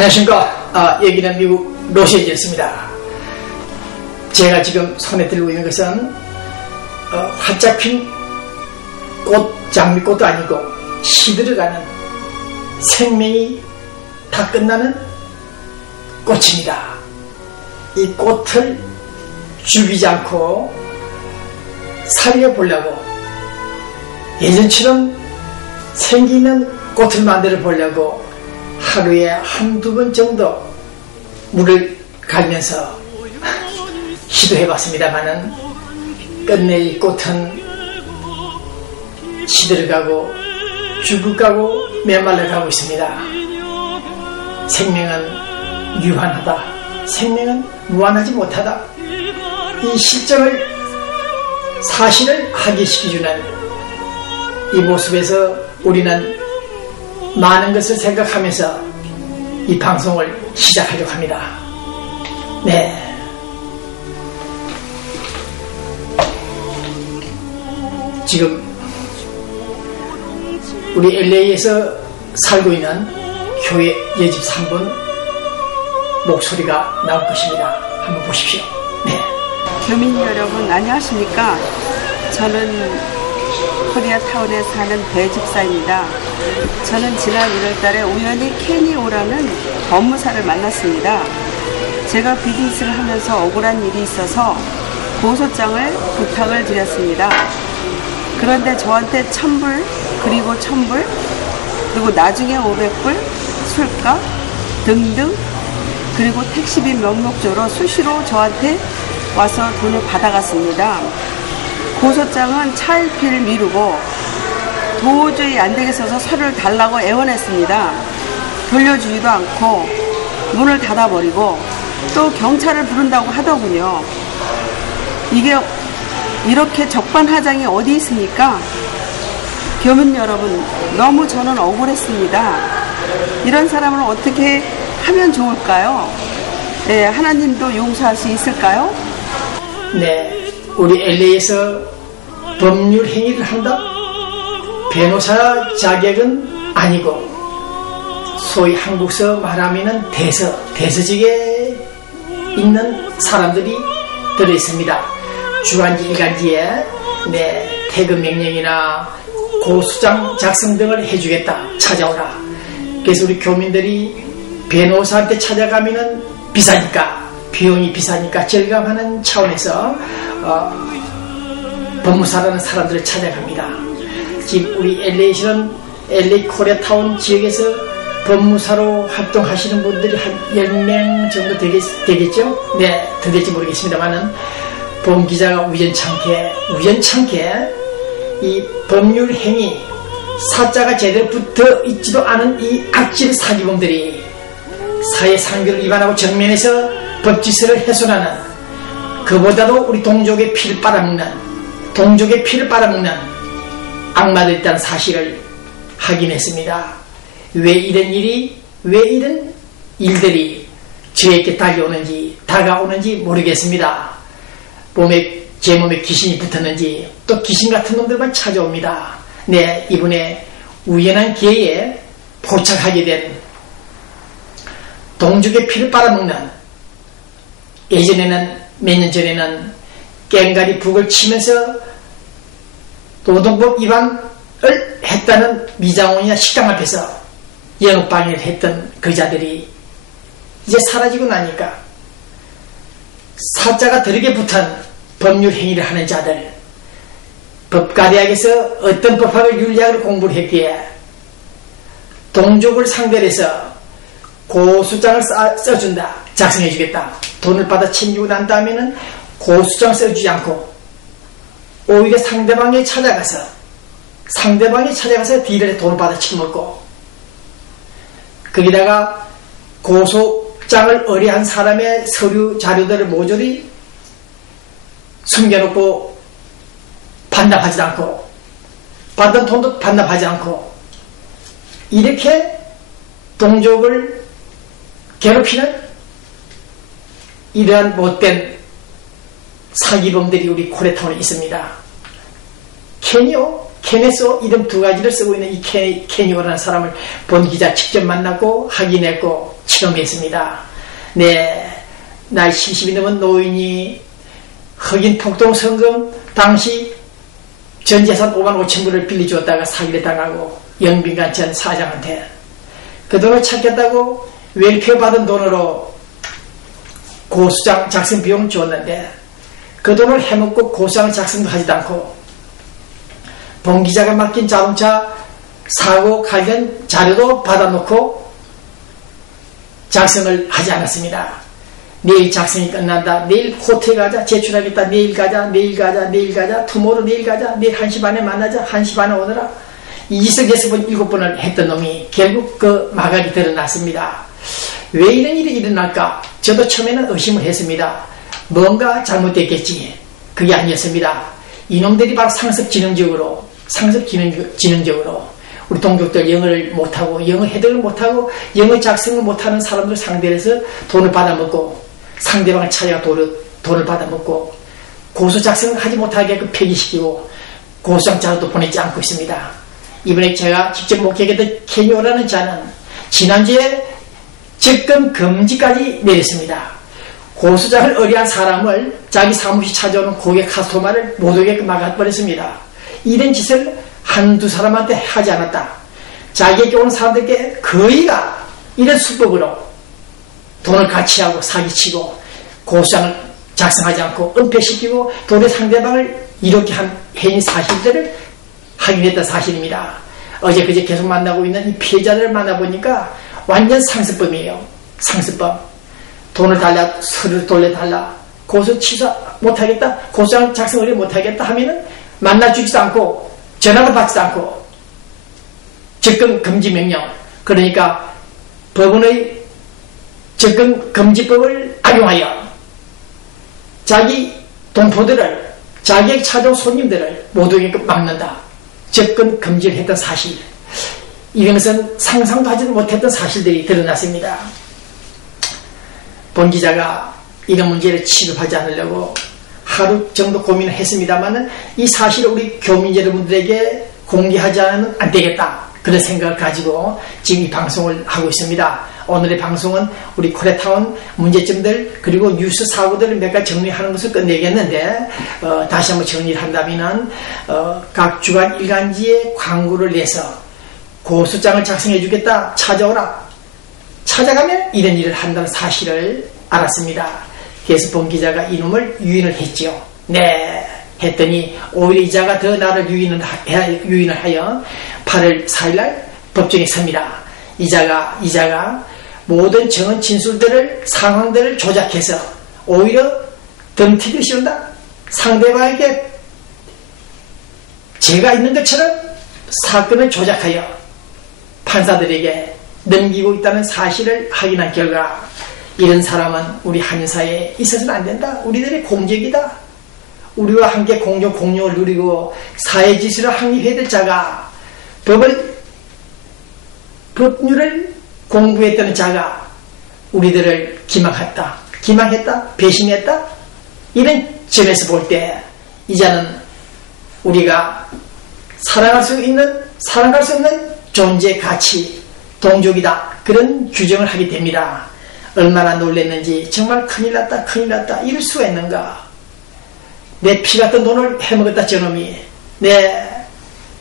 안녕하십니까. 여기는 미국 로스앤젤레스입니다. 제가 지금 손에 들고 있는 것은 활짝 핀 꽃, 장미꽃도 아니고 시들어가는 생명이 다 끝나는 꽃입니다. 이 꽃을 죽이지 않고 살려보려고 예전처럼 생기는 꽃을 만들어 보려고 하루에 한두 번 정도 물을 갈면서 시도해봤습니다만은 끝내 이 꽃은 시들어가고 죽어가고 메말라가고 있습니다. 생명은 유한하다. 생명은 무한하지 못하다. 이 실정을 사실을 확인시켜주는 이 모습에서 우리는 많은 것을 생각하면서 이 방송을 시작하려고 합니다. 네. 지금 우리 LA에서 살고 있는 교회 예집 3분 목소리가 나올 것입니다. 한번 보십시오. 네. 교민 여러분 안녕하십니까? 저는 코리아타운에 사는 배집사입니다. 저는 지난 1월달에 우연히 케니오라는 법무사를 만났습니다. 제가 비즈니스를 하면서 억울한 일이 있어서 고소장을 부탁을 드렸습니다. 그런데 저한테 1,000불 그리고 1,000불 그리고 나중에 500불 술값 등등 그리고 택시비 명목조로 수시로 저한테 와서 돈을 받아갔습니다. 고소장은 차일피일 미루고 도저히 안 되겠어서 서류를 달라고 애원했습니다. 돌려주지도 않고 문을 닫아버리고 또 경찰을 부른다고 하더군요. 이게 이렇게 적반하장이 어디 있습니까? 교민 여러분, 너무 저는 억울했습니다. 이런 사람을 어떻게 하면 좋을까요? 네, 하나님도 용서할 수 있을까요? 네, 우리 LA에서 법률 행위를 한다? 변호사 자격은 아니고 소위 한국서 말하면 대서직에 있는 사람들이 들어있습니다. 주간지 일간지에 퇴근 명령이나 고소장 작성 등을 해주겠다, 찾아오라. 그래서 우리 교민들이 변호사한테 찾아가면은 비싸니까, 비용이 비싸니까 절감하는 차원에서 법무사라는 사람들을 찾아갑니다. 지금 우리 LA시는 LA 코리아타운 지역에서 법무사로 활동하시는 분들이 한 10명 정도 되겠죠? 네, 더 될지 모르겠습니다만은 본 기자가 우연찮게 이 법률 행위 사자가 제대로 붙어 있지도 않은 이 악질 사기범들이 사회상규를 위반하고 정면에서 법질서를 훼손하는, 그보다도 우리 동족의 피를 빨아먹는 악마들 있다는 사실을 확인했습니다. 왜 이런 일들이 저에게 다가오는지 모르겠습니다. 제 몸에 귀신이 붙었는지 또 귀신 같은 놈들만 찾아옵니다. 네, 이번에 우연한 기회에 포착하게 된 동족의 피를 빨아먹는, 몇 년 전에는 깽가리 북을 치면서 노동법 위반을 했다는 미장원이나 식당 앞에서 영업방해를 했던 그 자들이 이제 사라지고 나니까 사자가 더럽게 붙은 법률 행위를 하는 자들, 법과대학에서 어떤 법학을 윤리학을 공부를 했기에 동족을 상대로 해서 고소장을 써준다, 작성해주겠다, 돈을 받아 챙기고 난 다음에는 고소장 써주지 않고 오히려 상대방에 찾아가서 딜을 돈을 받아 처먹고, 거기다가 고소장을 의뢰한 사람의 서류 자료들을 모조리 숨겨놓고 반납하지 않고 받은 돈도 반납하지 않고 이렇게 동족을 괴롭히는 이러한 못된 사기범들이 우리 코리아타운에 있습니다. 케네소 이름 두 가지를 쓰고 있는 이 케니오라는 사람을 본 기자 직접 만났고 확인했고 체험했습니다. 네, 나이 70이 넘은 노인이 흑인 폭동성금 당시 전 재산 5만 5천 불을 빌려주었다가 사기를 당하고 영빈관천 사장한테 그 돈을 찾겠다고 웰페어 받은 돈으로 고수장 작성 비용을 줬는데 그 돈을 해먹고 고수장 작성도 하지도 않고 봉 기자가 맡긴 자동차 사고 관련 자료도 받아놓고 작성을 하지 않았습니다. 내일 작성이 끝난다. 내일 호텔 가자. 제출하겠다. 내일 가자. 내일 가자. 내일 가자. 투모로 내일 가자. 내일 1시 반에 만나자. 1시 반에 오너라. 이석 6번 7번을 했던 놈이 결국 그 마각이 드러났습니다. 왜 이런 일이 일어날까? 저도 처음에는 의심을 했습니다. 뭔가 잘못됐겠지. 그게 아니었습니다. 이놈들이 바로 상습지능적으로 우리 동족들 영어를 못하고 영어 해석을 못하고 영어 작성을 못하는 사람들 상대로 해서 돈을 받아먹고 상대방을 찾아가 돈을 받아먹고 고소 작성을 하지 못하게 폐기시키고 고소장 자료도 보내지 않고 있습니다. 이번에 제가 직접 목격했던 케니오라는 자는 지난주에 접근 금지까지 내렸습니다. 고소장을 의뢰한 사람을 자기 사무실 찾아오는 고객 카스토마를 못 오게 막아버렸습니다. 이런 짓을 한두 사람한테 하지 않았다. 자기에게 오는 사람들께 거의가 이런 수법으로 돈을 같이 하고 사기치고 고소장을 작성하지 않고 은폐시키고 돈의 상대방을 이렇게 한 해인 사실들을 확인했던 사실입니다. 어제 그제 계속 만나고 있는 이 피해자들을 만나보니까 완전 상습범이에요. 상습범. 돈을 달라, 서류를 돌려달라, 고소 취소 못하겠다, 고소장 작성 의뢰 못하겠다 하면은 만나주지도 않고 전화도 받지도 않고 접근 금지 명령. 그러니까 법원의 접근 금지법을 악용하여 자기 동포들을, 자기에게 찾아온 손님들을 모두에게 막는다. 접근 금지를 했던 사실, 이런 것은 상상도 하지 못했던 사실들이 드러났습니다. 본 기자가 이런 문제를 취급하지 않으려고 하루 정도 고민을 했습니다만 이 사실을 우리 교민 여러분들에게 공개하지 않으면 안 되겠다, 그런 생각을 가지고 지금 이 방송을 하고 있습니다. 오늘의 방송은 우리 코리아타운 문제점들 그리고 뉴스 사고들을 몇 가지 정리하는 것을 끝내겠는데 다시 한번 정리를 한다면 각 주간 일간지에 광고를 내서 고소장을 작성해 주겠다, 찾아오라. 찾아가면 이런 일을 한다는 사실을 알았습니다. 그래서 본 기자가 이놈을 유인을 했지요. 네, 했더니 오히려 이자가 더 나를 유인을 하여 8월 4일날 법정에 섭니다. 이자가 모든 정원 진술들을, 상황들을 조작해서 오히려 덤티기를 씌운다. 상대방에게 죄가 있는 것처럼 사건을 조작하여 판사들에게 넘기고 있다는 사실을 확인한 결과 이런 사람은 우리 한사회에 있어서는 안 된다. 우리들의 공적이다. 우리와 함께 공력을 누리고 사회지수를 확립해야 될 자가, 법률을 공부했던 자가 우리들을 기망했다, 배신했다. 이런 점에서 볼 때 이자는 우리가 살아갈 수 없는 존재 가치, 동족이다, 그런 규정을 하게 됩니다. 얼마나 놀랐는지. 정말 큰일 났다, 이럴 수가 있는가. 내 피 같은 돈을 해먹었다 저놈이. 네,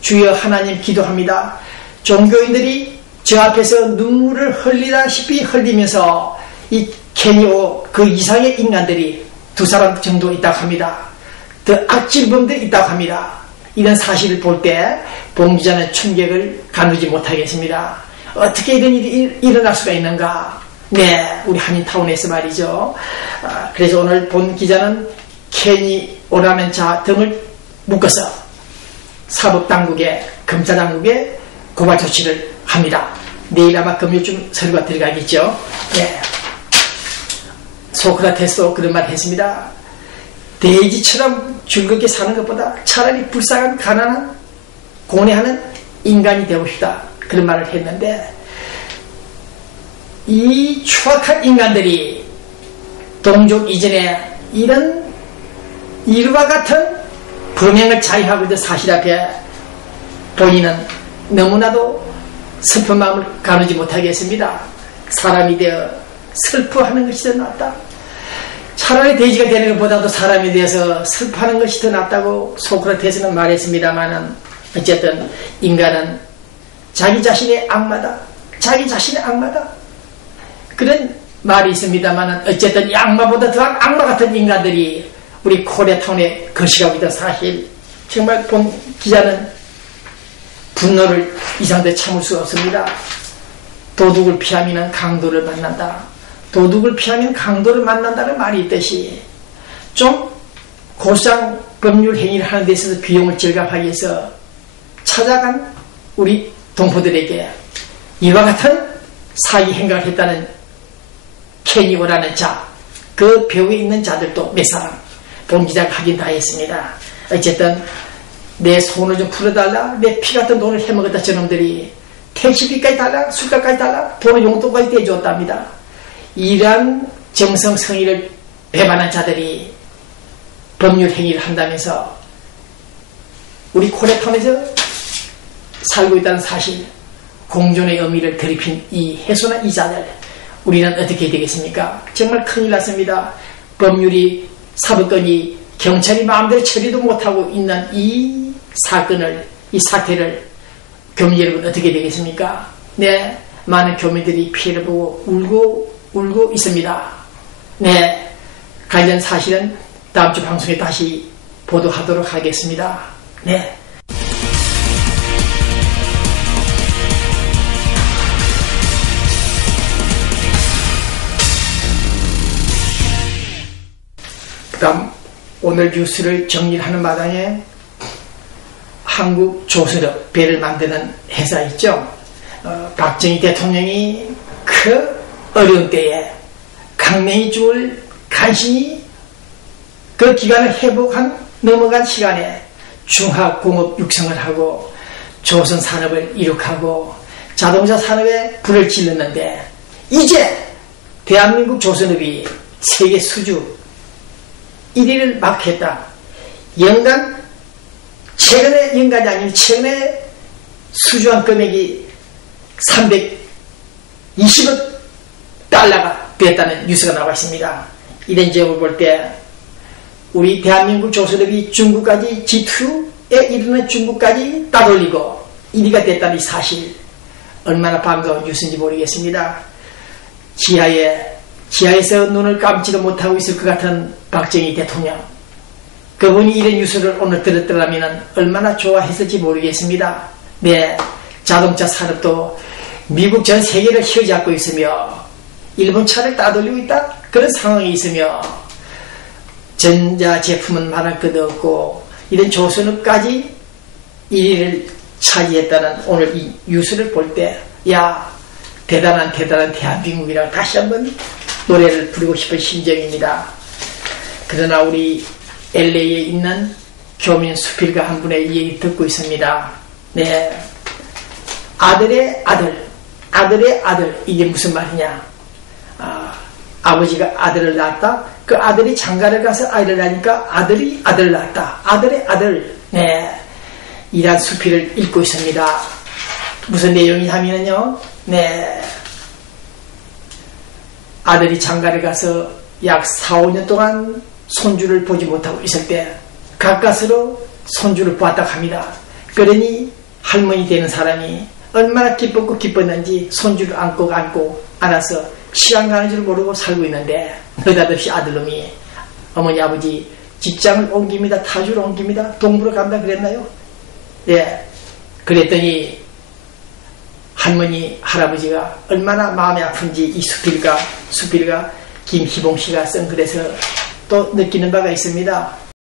주여 하나님 기도합니다. 종교인들이 저 앞에서 눈물을 흘리다시피 흘리면서 이 케니오 그 이상의 인간들이 2사람 정도 있다고 합니다. 더 악질범들이 있다고 합니다. 이런 사실을 볼 때 본 기자는 충격을 가누지 못하겠습니다. 어떻게 이런 일이 일어날 수가 있는가. 네, 우리 한인타운에서 말이죠. 그래서 오늘 본 기자는 케니오라는 자 등을 묶어서 사법당국에, 검사당국에 고발 조치를 합니다. 내일 아마 금요일쯤 서류가 들어가겠죠. 네. 소크라테스도 그런 말 했습니다. 돼지처럼 즐겁게 사는 것보다 차라리 불쌍한, 가난한, 고뇌하는 인간이 되고 싶다, 그런 말을 했는데, 이 추악한 인간들이 동족 이전에 이런 이와 같은 범행을 자행하고 있는 사실 앞에 본인은 너무나도 슬픈 마음을 가누지 못하겠습니다. 사람이 되어 슬퍼하는 것이 더 낫다. 차라리 돼지가 되는 것보다도 사람이 되어서 슬퍼하는 것이 더 낫다고 소크라테스는 말했습니다만은, 어쨌든 인간은 자기 자신의 악마다. 자기 자신의 악마다. 그런 말이 있습니다만은, 어쨌든 이 악마보다 더한 악마 같은 인간들이 우리 코리아타운에 거식하고 있던 사실, 정말 본 기자는 분노를 이상도 참을 수가 없습니다. 도둑을 피하면 강도를 만난다. 도둑을 피하면 강도를 만난다는 말이 있듯이, 좀 고상 법률 행위를 하는 데 있어서 비용을 절감하기 위해서 찾아간 우리 동포들에게 이와 같은 사기 행각을 했다는 케니 오라는 자, 그 배후에 있는 자들도 몇 사람 본 기자가 확인 다 했습니다. 어쨌든 내 손을 좀 풀어달라, 내 피 같은 돈을 해먹었다 저놈들이 택시비까지 달라, 술값까지 달라, 돈을 용돈까지 대주었답니다. 이러한 정성성의를 배반한 자들이 법률 행위를 한다면서 우리 코리아타운에서 살고 있다는 사실, 공존의 의미를 더럽힌 이 해소나 이 자들, 우리는 어떻게 되겠습니까? 정말 큰일 났습니다. 법률이, 사법권이, 경찰이 마음대로 처리도 못하고 있는 이 사건을, 이 사태를 교민 여러분 어떻게 되겠습니까? 네, 많은 교민들이 피해를 보고 울고 있습니다. 네, 관련 사실은 다음 주 방송에 다시 보도하도록 하겠습니다. 네. 그다음 오늘 뉴스를 정리하는 마당에 한국조선업 배를 만드는 회사 있죠. 박정희 대통령이 그 어려운 때에 강냉이 죽을 간신히 그 기간을 회복한 넘어간 시간에 중화공업 육성을 하고 조선 산업을 이룩하고 자동차 산업에 불을 질렀는데, 이제 대한민국 조선업이 세계 수주 1위를 마크했다. 연간, 최근에 연간이 아니면 최근에 수주한 금액이 320억 달러가 됐다는 뉴스가 나와 있습니다. 이런 점을 볼 때 우리 대한민국 조선업이 중국까지 G2에 이르는 중국까지 따돌리고 1위가 됐다는 이 사실, 얼마나 반가운 뉴스인지 모르겠습니다. 지하에서 눈을 감지도 못하고 있을 것 같은 박정희 대통령, 그분이 이런 뉴스를 오늘 들었더라면 얼마나 좋아했을지 모르겠습니다. 네, 자동차 산업도 미국 전 세계를 휘어잡고 있으며 일본 차를 따돌리고 있다, 그런 상황이 있으며 전자 제품은 말할 것도 없고 이런 조선업까지 1위를 차지했다는 오늘 이 뉴스를 볼 때, 야, 대단한 대한민국이라고 다시 한번 노래를 부르고 싶은 심정입니다. 그러나 우리 LA에 있는 교민 수필가 한 분의 얘기 듣고 있습니다. 네, 아들의 아들, 이게 무슨 말이냐? 아버지가 아들을 낳았다. 그 아들이 장가를 가서 아이를 낳으니까 아들이 아들을 낳았다. 아들의 아들. 네, 이란 수필을 읽고 있습니다. 무슨 내용이냐면요, 네, 아들이 장가를 가서 약 4, 5년 동안 손주를 보지 못하고 있을 때 가까스로 손주를 보았다 합니다. 그러니 할머니 되는 사람이 얼마나 기뻤는지 손주를 안고 안아서 시간 가는 줄 모르고 살고 있는데, 느닷없이 아들놈이 어머니 아버지 직장을 옮깁니다. 타주로 옮깁니다. 동부로 간다 그랬나요? 예, 그랬더니 할머니 할아버지가 얼마나 마음이 아픈지 이 수필가 김희봉 씨가 쓴 글에서 또 느끼는 바가 있습니다.